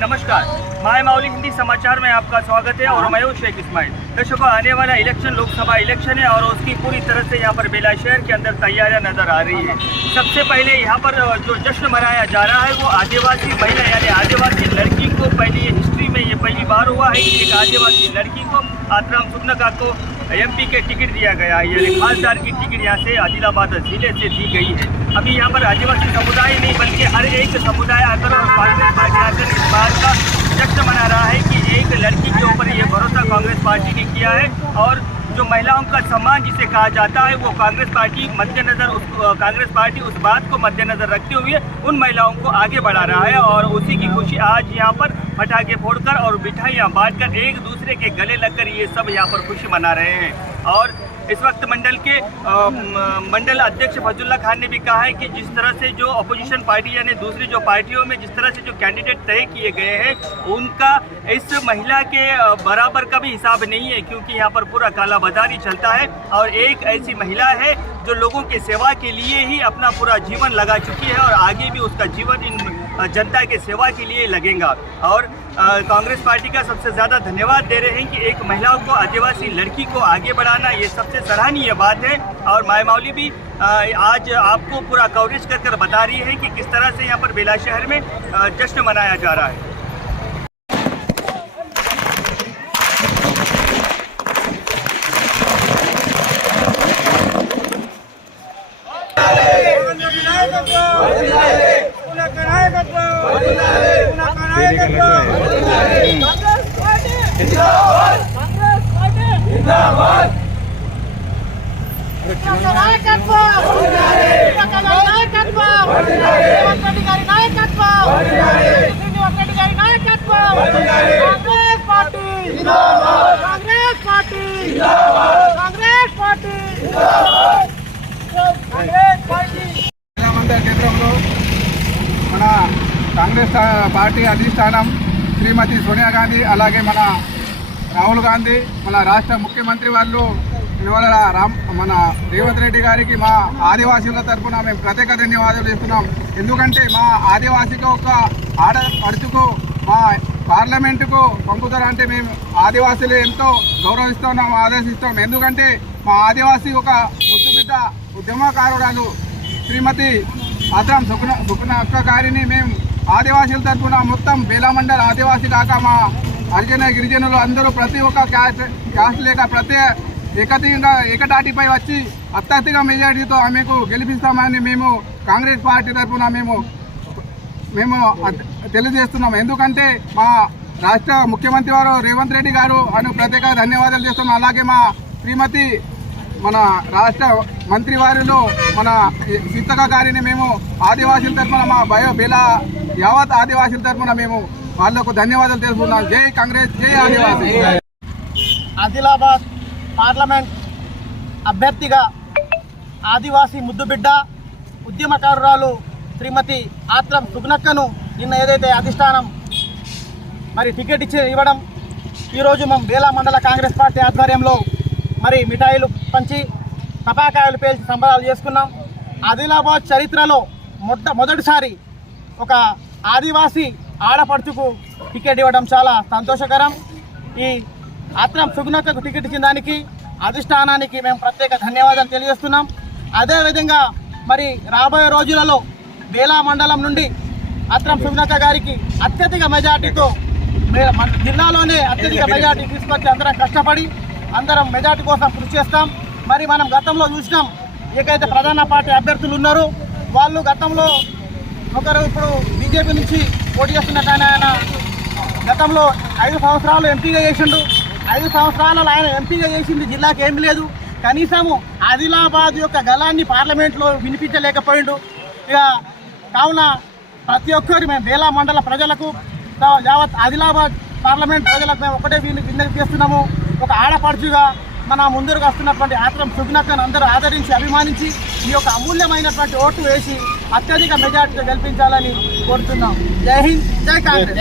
नमस्कार, माय माउली हिंदी समाचार में आपका स्वागत है और मैं हूं शेख इस्माइल। दर्शकों, आने वाला इलेक्शन लोकसभा इलेक्शन है और उसकी पूरी तरह से यहाँ पर बेला शहर के अंदर तैयारियां नजर आ रही है। सबसे पहले यहाँ पर जो जश्न मनाया जा रहा है वो आदिवासी महिला यानी आदिवासी लड़की को पहले हिस्ट्री में ये पहली बार हुआ है कि एक आदिवासी लड़की को आत्राम सुगनका को एमपी के टिकट दिया गया है, यानी खासदार की टिकट यहाँ से आदिलाबाद जिले से दी गई है। अभी यहाँ पर आदिवासी समुदाय नहीं बल्कि हर एक समुदाय आकर और कांग्रेस पार्टी आकर इस बात का जश्न मना रहा है कि एक लड़की के ऊपर ये भरोसा कांग्रेस पार्टी ने किया है और जो महिलाओं का सम्मान जिसे कहा जाता है वो कांग्रेस पार्टी उस बात को मद्देनजर रखते हुए उन महिलाओं को आगे बढ़ा रहा है और उसी की खुशी आज यहाँ पर पटाखे फोड़कर और मिठाइयाँ बांटकर एक दूसरे के गले लगकर ये सब यहाँ पर खुशी मना रहे हैं। और इस वक्त मंडल अध्यक्ष फजलुल्लाह खान ने भी कहा है कि जिस तरह से जो अपोजिशन पार्टी यानी दूसरी जो पार्टियों में जिस तरह से जो कैंडिडेट तय किए गए हैं उनका इस महिला के बराबर का भी हिसाब नहीं है, क्योंकि यहाँ पर पूरा काला बाजारी चलता है और एक ऐसी महिला है जो लोगों की सेवा के लिए ही अपना पूरा जीवन लगा चुकी है और आगे भी उसका जीवन इन जनता के सेवा के लिए लगेगा। और कांग्रेस पार्टी का सबसे ज़्यादा धन्यवाद दे रहे हैं कि एक महिला को आदिवासी लड़की को आगे बढ़ाना ये सबसे सराहनीय बात है। और माय माउली भी आज आपको पूरा कवरेज कर बता रही है कि किस तरह से यहाँ पर बेला शहर में जश्न मनाया जा रहा है। కేంద్రంలో మన కాంగ్రెస్ పార్టీ అధిష్టానం శ్రీమతి సోనియా గాంధీ అలాగే మన రాహుల్ గాంధీ మన రాష్ట్ర ముఖ్యమంత్రి వాళ్ళు ఇవాళ మన రేవంత్ రెడ్డి గారికి మా ఆదివాసీల తరఫున మేము ప్రత్యేక ధన్యవాదాలు ఇస్తున్నాం. ఎందుకంటే మా ఆదివాసీకి ఒక ఆడపడుచుకు మా పార్లమెంటుకు పంపుతారంటే మేము ఆదివాసీలు ఎంతో గౌరవిస్తున్నాం, ఆదర్శిస్తాం. ఎందుకంటే మా ఆదివాసీ ఒక ముద్దుబిడ్డ ఉద్యమకారురాలు శ్రీమతి ఆత్రం సుగుణక్క గారిని మేము ఆదివాసీల తరఫున మొత్తం బేలా మండల్ ఆదివాసీ కాక మా హరిజన గిరిజనులు అందరూ ప్రతి ఒక్క క్యాస్ట్ లేక ప్రతి ఏకతాటిపై వచ్చి అత్యధిక మెజారిటీతో ఆమెకు గెలిపిస్తామని మేము కాంగ్రెస్ పార్టీ తరఫున మేము తెలియజేస్తున్నాం. ఎందుకంటే మా రాష్ట్ర ముఖ్యమంత్రి వారు రేవంత్ రెడ్డి గారు అని ప్రత్యేక ధన్యవాదాలు చేస్తున్నాం. అలాగే మా శ్రీమతి మన రాష్ట్ర మంత్రి వారిలో మన సీతక్క గారిని మేము ఆదివాసీల తరఫున మా బేలా యావత్ ఆదివాసీల తరఫున మేము వాళ్లకు ధన్యవాదాలు తెలుపుతున్నాం. జై కాంగ్రెస్, జై ఆదివాసీ. ఆదిలాబాద్ పార్లమెంట్ అభ్యర్థిగా ఆదివాసీ ముద్దుబిడ్డ ఉద్యమకారురాలు శ్రీమతి ఆత్రం సుగుణక్కను నిన్న ఏదైతే అధిష్టానం మరి టికెట్ ఇవ్వడం ఈరోజు మేము బేలా మండల కాంగ్రెస్ పార్టీ ఆధ్వర్యంలో మరి మిఠాయిలు పంచి టపాకాయలు పేల్చి సంబరాలు చేసుకున్నాం. ఆదిలాబాద్ చరిత్రలో మొదటిసారి ఒక ఆదివాసీ ఆడపడుచుకు టికెట్ ఇవ్వడం చాలా సంతోషకరం. ఈ ఆత్రం సుగుణక్కకు టికెట్ ఇచ్చిన దానికి అధిష్టానానికి మేము ప్రత్యేక ధన్యవాదాలు తెలియజేస్తున్నాం. అదేవిధంగా మరి రాబోయే రోజులలో బేలా మండలం నుండి ఆత్రం సుగుణక్క గారికి అత్యధిక మెజార్టీతో జిల్లాలోనే అత్యధిక మెజార్టీ తీసుకొచ్చి అందరం కష్టపడి అందరం మెజార్టీ కోసం కృషి చేస్తాం. మరి మనం గతంలో చూసినాం, ఏకైతే ప్రధాన పార్టీ అభ్యర్థులు ఉన్నారో వాళ్ళు గతంలో ఒకరు ఇప్పుడు బీజేపీ నుంచి పోటీ చేస్తున్నట్టు ఆయన గతంలో 5 సంవత్సరాలు ఎంపీగా చేసిండు. 5 సంవత్సరాలలో ఆయన ఎంపీగా చేసింది జిల్లాకి ఏం లేదు, కనీసము ఆదిలాబాద్ యొక్క గలాన్ని పార్లమెంట్లో వినిపించలేకపోయిండు. ఇక కావున ప్రతి ఒక్కరు మేము బేలా మండల ప్రజలకు యావత్ ఆదిలాబాద్ పార్లమెంట్ ప్రజలకు మేము ఒకటే విన్నతి చేస్తున్నాము. ఒక ఆడపడుచుగా మన ముందుకు వస్తున్నటువంటి ఆత్రం సుగుణక్కను అందరూ ఆదరించి అభిమానించి ఈ యొక్క అమూల్యమైనటువంటి ఓటు వేసి అత్యధిక మెజార్టీతో గెలిపించాలని కోరుతున్నాం. జై హింద్, జై కాంగ్రెస్.